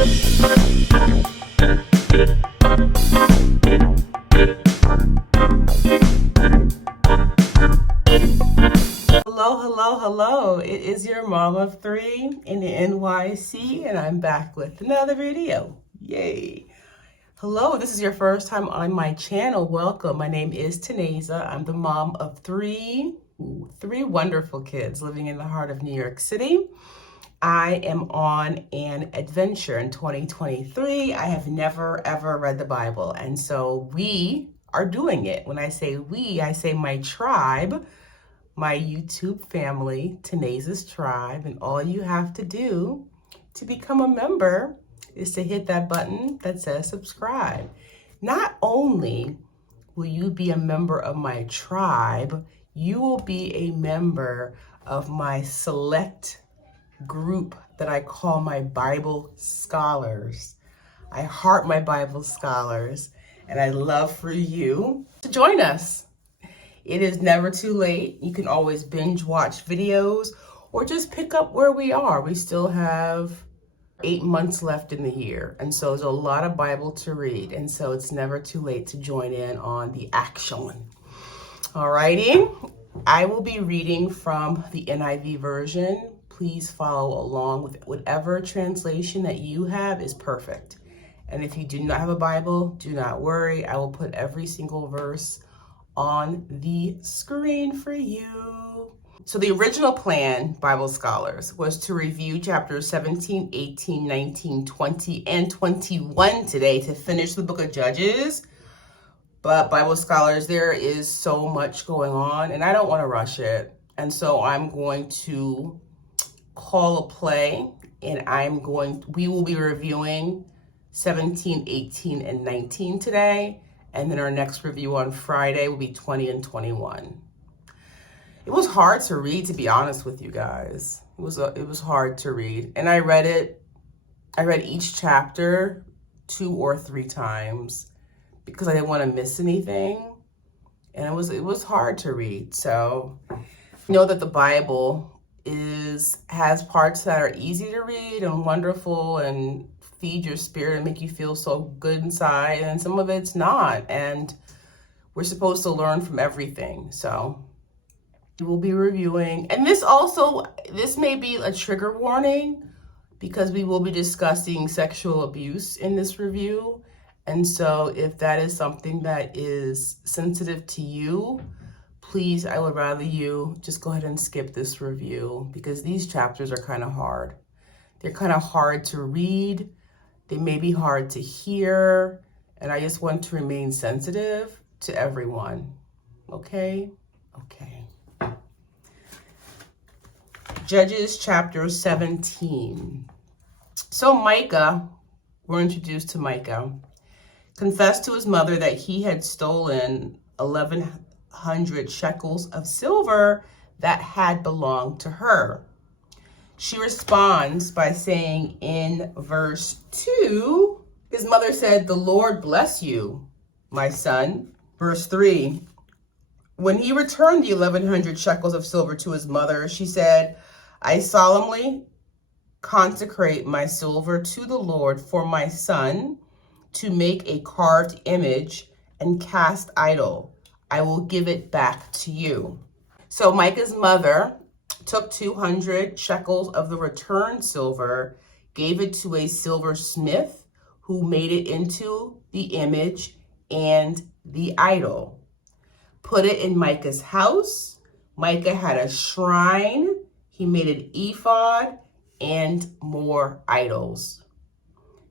Hello. It is your mom of three in the NYC, and I'm back with another video. Yay. Hello, this is your first time on my channel. Welcome. My name is Taneza. I'm the mom of three wonderful kids living in the heart of New York City. I am on an adventure in 2023. I have never, ever read the Bible, and so we are doing it. When I say we, I say my tribe, my YouTube family, Taneza's Tribe, and all you have to do to become a member is to hit that button that says subscribe. Not only will you be a member of my tribe, you will be a member of my select group that I call my Bible scholars. I heart my Bible scholars, and I'd love for you to join us. It is never too late. You can always binge watch videos or just pick up where we are. We still have 8 months left in the year. And so there's a lot of Bible to read. And so it's never too late to join in on the action. Alrighty. I will be reading from the NIV version. Please follow along with whatever translation that you have is perfect. And if you do not have a Bible, do not worry. I will put every single verse on the screen for you. So the original plan, Bible scholars, was to review chapters 17, 18, 19, 20, and 21 today to finish the book of Judges. But Bible scholars, there is so much going on and I don't want to rush it. And so I'm going to call a play and we will be reviewing 17, 18, and 19 today. And then our next review on Friday will be 20 and 21. It was hard to read, to be honest with you guys. It was hard to read. And I read each chapter 2 or 3 times because I didn't want to miss anything. And it was hard to read. So know that the Bible has parts that are easy to read and wonderful and feed your spirit and make you feel so good inside, and some of it's not, and we're supposed to learn from everything. So we will be reviewing, and this may be a trigger warning because we will be discussing sexual abuse in this review. And so if that is something that is sensitive to you, please, I would rather you just go ahead and skip this review because these chapters are kind of hard. They're kind of hard to read. They may be hard to hear, and I just want to remain sensitive to everyone. Okay? Okay. Judges chapter 17. So Micah, we're introduced to Micah, confessed to his mother that he had stolen 1,100 shekels of silver that had belonged to her. She responds by saying in verse 2, his mother said, "The Lord bless you, my son." Verse 3, when he returned the 1,100 shekels of silver to his mother, she said, "I solemnly consecrate my silver to the Lord for my son to make a carved image and cast idol. I will give it back to you." So Micah's mother took 200 shekels of the returned silver, gave it to a silversmith who made it into the image and the idol. Put it in Micah's house. Micah had a shrine. He made an ephod and more idols.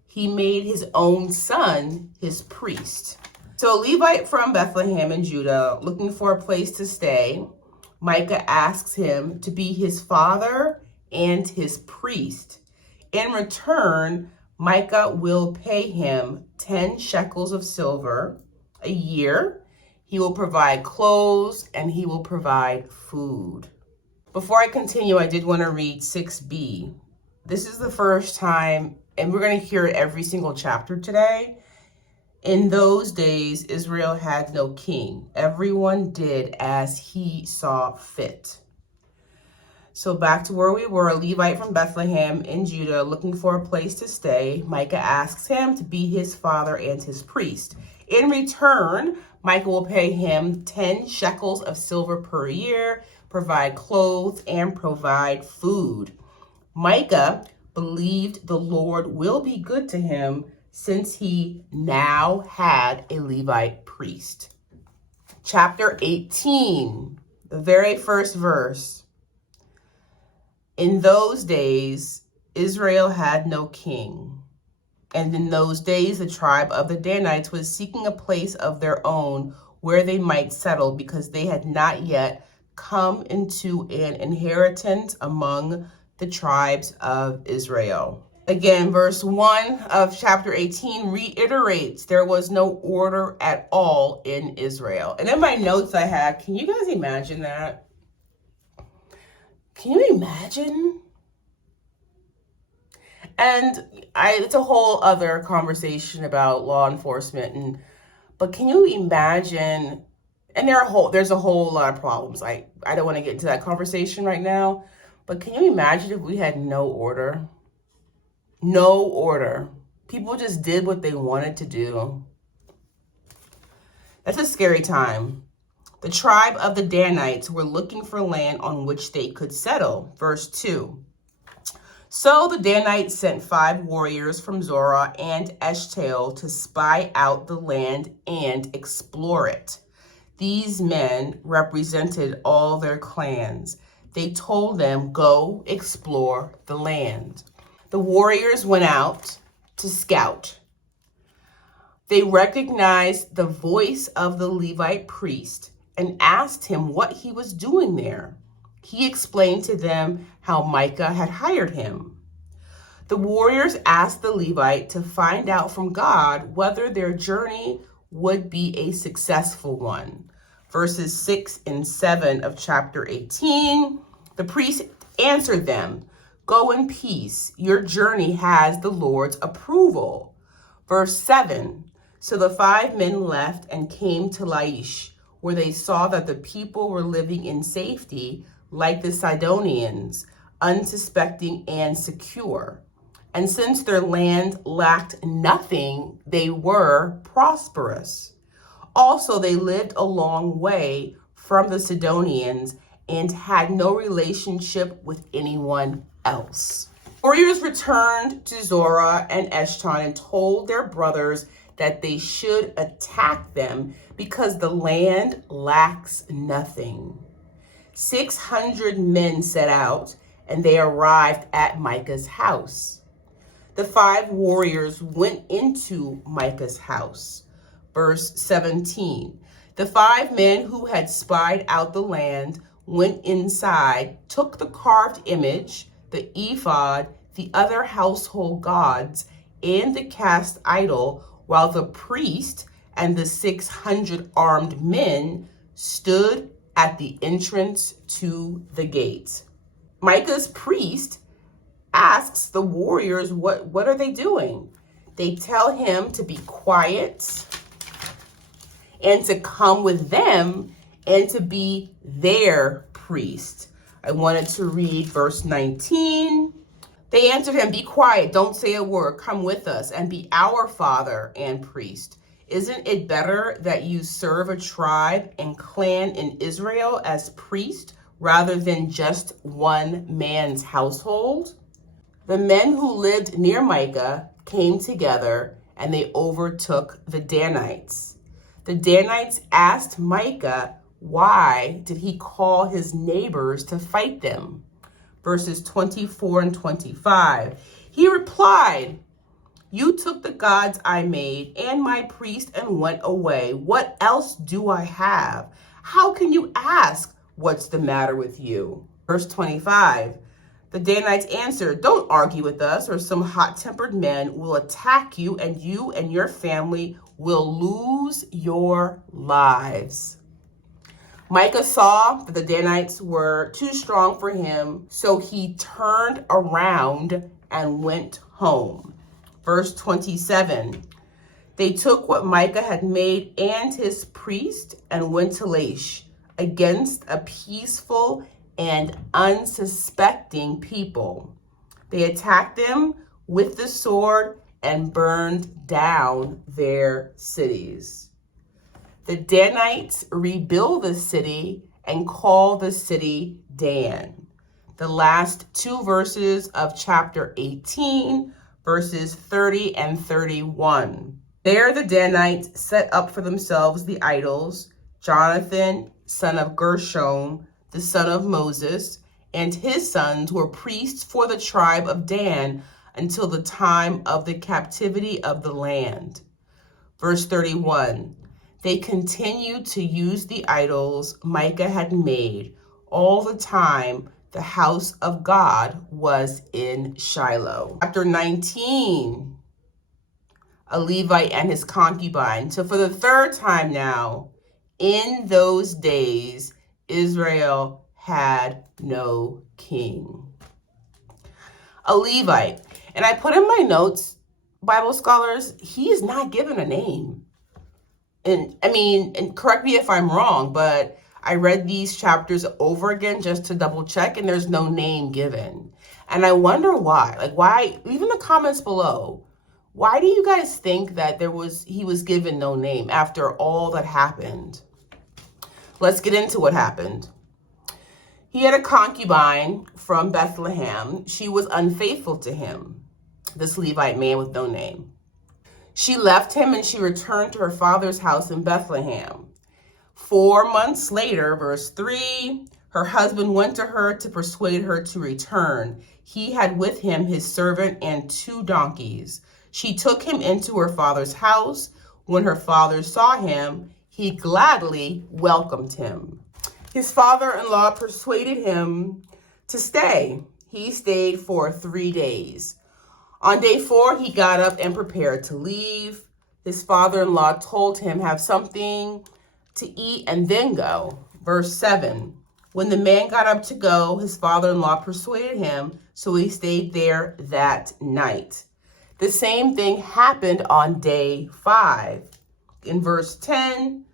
He made his own son his priest. So a Levite from Bethlehem in Judah, looking for a place to stay, Micah asks him to be his father and his priest. In return, Micah will pay him 10 shekels of silver a year. He will provide clothes and he will provide food. Before I continue, I did want to read 6b. This is the first time, and we're going to hear every single chapter today. In those days, Israel had no king. Everyone did as he saw fit. So back to where we were, a Levite from Bethlehem in Judah looking for a place to stay. Micah asks him to be his father and his priest. In return, Micah will pay him 10 shekels of silver per year, provide clothes, and provide food. Micah believed the Lord will be good to him since he now had a Levite priest. Chapter 18, the very first verse. In those days, Israel had no king. And in those days, the tribe of the Danites was seeking a place of their own where they might settle because they had not yet come into an inheritance among the tribes of Israel. Again, verse 1 of chapter 18 reiterates there was no order at all in Israel. And in my notes I had, can you guys imagine that? Can you imagine? And it's a whole other conversation about law enforcement, but can you imagine? And there's a whole lot of problems. I don't want to get into that conversation right now, but can you imagine if we had no order? No order. People just did what they wanted to do. That's a scary time. The tribe of the Danites were looking for land on which they could settle. Verse 2. So the Danites sent 5 warriors from Zorah and Eshtaol to spy out the land and explore it. These men represented all their clans. They told them, go explore the land. The warriors went out to scout. They recognized the voice of the Levite priest and asked him what he was doing there. He explained to them how Micah had hired him. The warriors asked the Levite to find out from God whether their journey would be a successful one. Verses 6 and 7 of chapter 18, the priest answered them, go in peace. Your journey has the Lord's approval. Verse 7, so the 5 men left and came to Laish, where they saw that the people were living in safety like the Sidonians, unsuspecting and secure. And since their land lacked nothing, they were prosperous. Also, they lived a long way from the Sidonians and had no relationship with anyone else. Warriors returned to Zorah and Eshtaol and told their brothers that they should attack them because the land lacks nothing. 600 men set out, and they arrived at Micah's house. The 5 warriors went into Micah's house. Verse 17, the 5 men who had spied out the land went inside, took the carved image, the ephod, the other household gods, and the cast idol, while the priest and the 600 armed men stood at the entrance to the gate. Micah's priest asks the warriors what are they doing? They tell him to be quiet and to come with them and to be their priest. I wanted to read verse 19. They answered him, be quiet, don't say a word, come with us and be our father and priest. Isn't it better that you serve a tribe and clan in Israel as priest rather than just one man's household? The men who lived near Micah came together and they overtook the Danites. The Danites asked Micah, why did he call his neighbors to fight them? Verses 24 and 25. He replied, you took the gods I made and my priest and went away. What else do I have? How can you ask, what's the matter with you? Verse 25. The Danites answered, don't argue with us, or some hot-tempered men will attack you and your family will lose your lives. Micah saw that the Danites were too strong for him, so he turned around and went home. Verse 27, they took what Micah had made and his priest and went to Laish against a peaceful and unsuspecting people. They attacked them with the sword and burned down their cities. The Danites rebuild the city and call the city Dan. The last two verses of chapter 18, verses 30 and 31. There the Danites set up for themselves the idols, Jonathan, son of Gershom, the son of Moses, and his sons were priests for the tribe of Dan until the time of the captivity of the land. Verse 31, they continued to use the idols Micah had made all the time the house of God was in Shiloh. Chapter 19, a Levite and his concubine. So for the third time now, in those days, Israel had no king. A Levite. And I put in my notes, Bible scholars, he is not given a name. And correct me if I'm wrong, but I read these chapters over again just to double check, and there's no name given. And I wonder why. Like, why, leave in the comments below, why do you guys think that he was given no name after all that happened? Let's get into what happened. He had a concubine from Bethlehem. She was unfaithful to him, this Levite man with no name. She left him and she returned to her father's house in Bethlehem. 4 months later, verse 3, her husband went to her to persuade her to return. He had with him his servant and 2 donkeys. She took him into her father's house. When her father saw him, he gladly welcomed him. His father-in-law persuaded him to stay. He stayed for 3 days. On day 4, he got up and prepared to leave. His father-in-law told him, have something to eat and then go. Verse 7, when the man got up to go, his father-in-law persuaded him, so he stayed there that night. The same thing happened on day 5. In verse 10,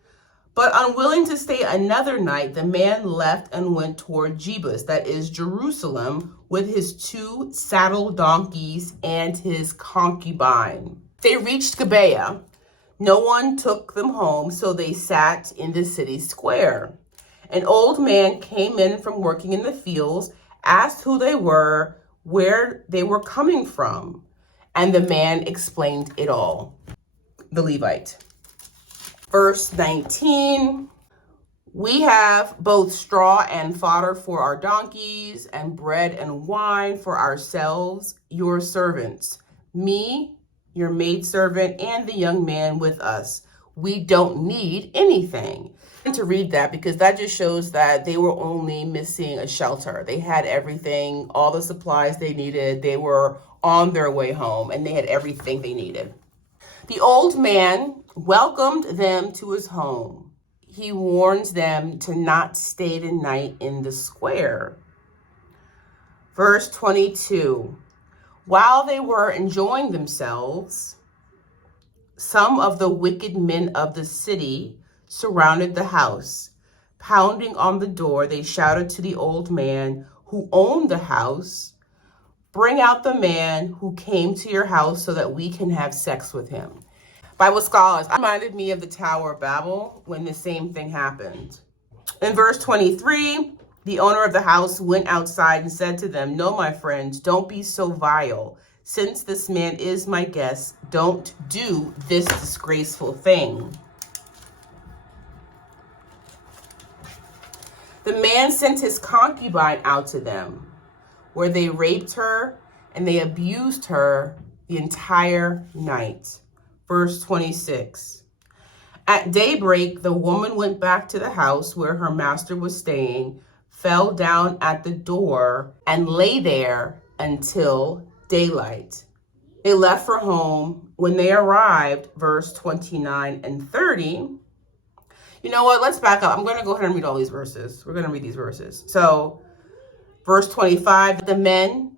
but unwilling to stay another night, the man left and went toward Jebus, that is Jerusalem, with his 2 saddled donkeys and his concubine. They reached Gibeah. No one took them home, so they sat in the city square. An old man came in from working in the fields, asked who they were, where they were coming from, and the man explained it all. The Levite. Verse 19, we have both straw and fodder for our donkeys and bread and wine for ourselves, your servants, me, your maidservant, and the young man with us. We don't need anything. And to read that because that just shows that they were only missing a shelter. They had everything, all the supplies they needed. They were on their way home and they had everything they needed. The old man welcomed them to his home. He warns them to not stay the night in the square. Verse 22, while they were enjoying themselves, some of the wicked men of the city surrounded the house. Pounding on the door, they shouted to the old man who owned the house, bring out the man who came to your house so that we can have sex with him. Bible scholars, it reminded me of the Tower of Babel when the same thing happened. In verse 23, the owner of the house went outside and said to them, no, my friends, don't be so vile. Since this man is my guest, don't do this disgraceful thing. The man sent his concubine out to them, where they raped her and they abused her the entire night. Verse 26. At daybreak, the woman went back to the house where her master was staying, fell down at the door, and lay there until daylight. They left for home. When they arrived, verse 29 and 30. You know what? Let's back up. I'm going to go ahead and read all these verses. We're going to read these verses. So, verse 25, the men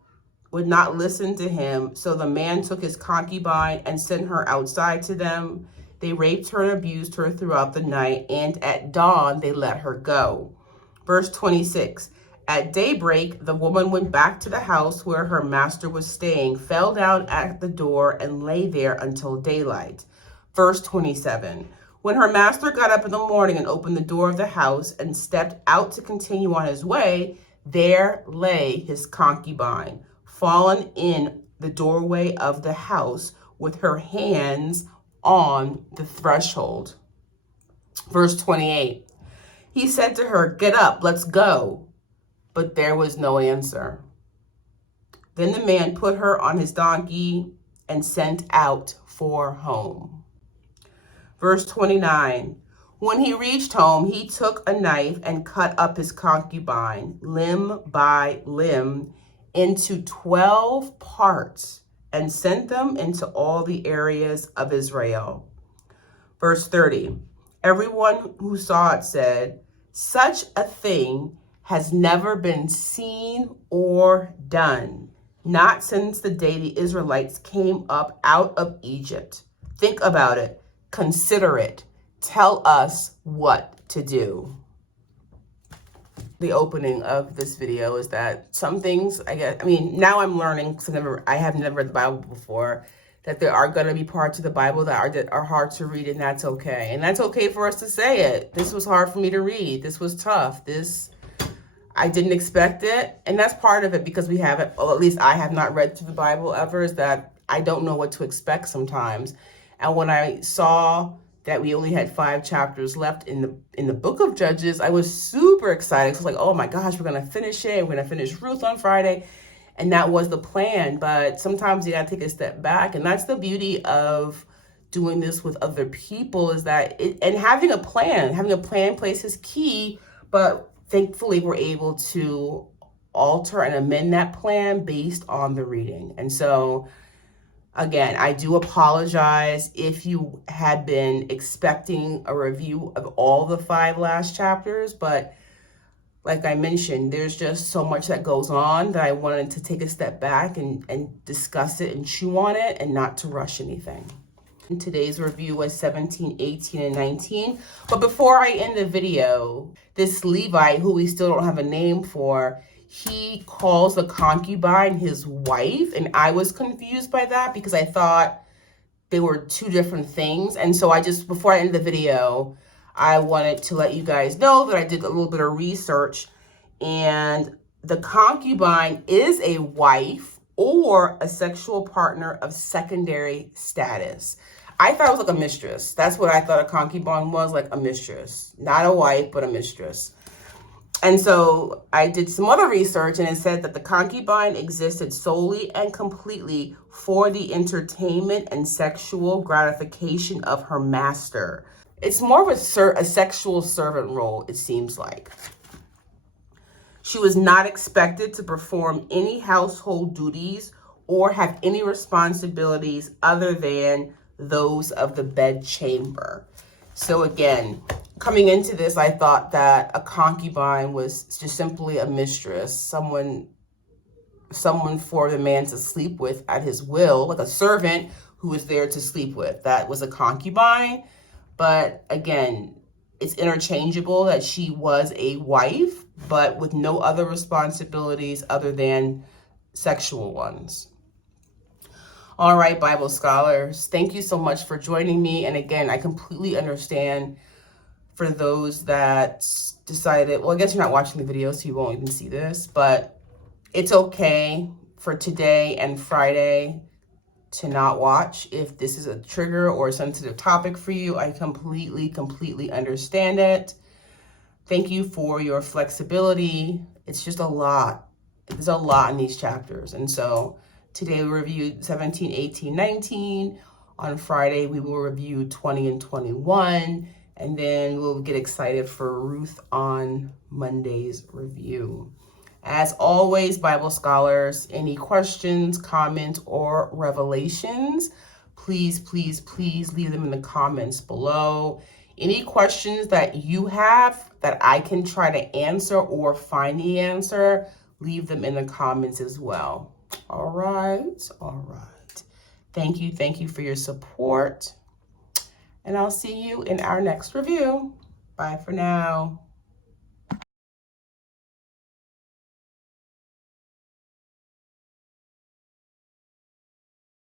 would not listen to him. So the man took his concubine and sent her outside to them. They raped her and abused her throughout the night, and at dawn they let her go. Verse 26, At daybreak, the woman went back to the house where her master was staying, fell down at the door, and lay there until daylight. Verse 27. When her master got up in the morning and opened the door of the house and stepped out to continue on his way, there lay his concubine, fallen in the doorway of the house with her hands on the threshold. Verse 28. He said to her, "Get up, let's go." But there was no answer. Then the man put her on his donkey and sent out for home. Verse 29. When he reached home, he took a knife and cut up his concubine, limb by limb, into 12 parts and sent them into all the areas of Israel. Verse 30. Everyone who saw it said, "Such a thing has never been seen or done, not since the day the Israelites came up out of Egypt." Think about it. Consider it. Tell us what to do. The opening of this video is that some things, now I'm learning, because I have never read the Bible before, that there are going to be parts of the Bible that are hard to read, and that's okay. And that's okay for us to say it. This was hard for me to read. This was tough. I didn't expect it. And that's part of it, because we haven't, or at least I have not read through the Bible ever, is that I don't know what to expect sometimes. And when I saw that we only had 5 chapters left in the book of Judges, I was super excited. I was like, oh my gosh, we're going to finish it. We're going to finish Ruth on Friday. And that was the plan. But sometimes you got to take a step back. And that's the beauty of doing this with other people, is that and having a plan in place is key. But thankfully, we're able to alter and amend that plan based on the reading. And so, again, I do apologize if you had been expecting a review of all the 5 last chapters, but like I mentioned, there's just so much that goes on that I wanted to take a step back and discuss it and chew on it and not to rush anything. And today's review was 17, 18, and 19. But before I end the video, this Levite, who we still don't have a name for, he calls the concubine his wife. And I was confused by that because I thought they were 2 different things. And so before I end the video, I wanted to let you guys know that I did a little bit of research, and the concubine is a wife or a sexual partner of secondary status. I thought it was like a mistress. That's what I thought a concubine was, like a mistress. Not a wife, but a mistress. And so I did some other research, and it said that the concubine existed solely and completely for the entertainment and sexual gratification of her master. It's more of a sexual servant role, it seems like. She was not expected to perform any household duties or have any responsibilities other than those of the bedchamber. So again, coming into this, I thought that a concubine was just simply a mistress, someone for the man to sleep with at his will, like a servant who was there to sleep with. That was a concubine. But again, it's interchangeable that she was a wife, but with no other responsibilities other than sexual ones. All right, Bible scholars, thank you so much for joining me. And again, I completely understand for those that decided, well, I guess you're not watching the video, so you won't even see this, but it's okay for today and Friday to not watch if this is a trigger or a sensitive topic for you. I completely understand it. Thank you for your flexibility. It's just a lot. There's a lot in these chapters. And so today we reviewed 17, 18, 19. On Friday, we will review 20 and 21. And then we'll get excited for Ruth on Monday's review. As always, Bible scholars, any questions, comments, or revelations, please leave them in the comments below. Any questions that you have that I can try to answer or find the answer, leave them in the comments as well. All right. Thank you for your support. And I'll see you in our next review. Bye for now.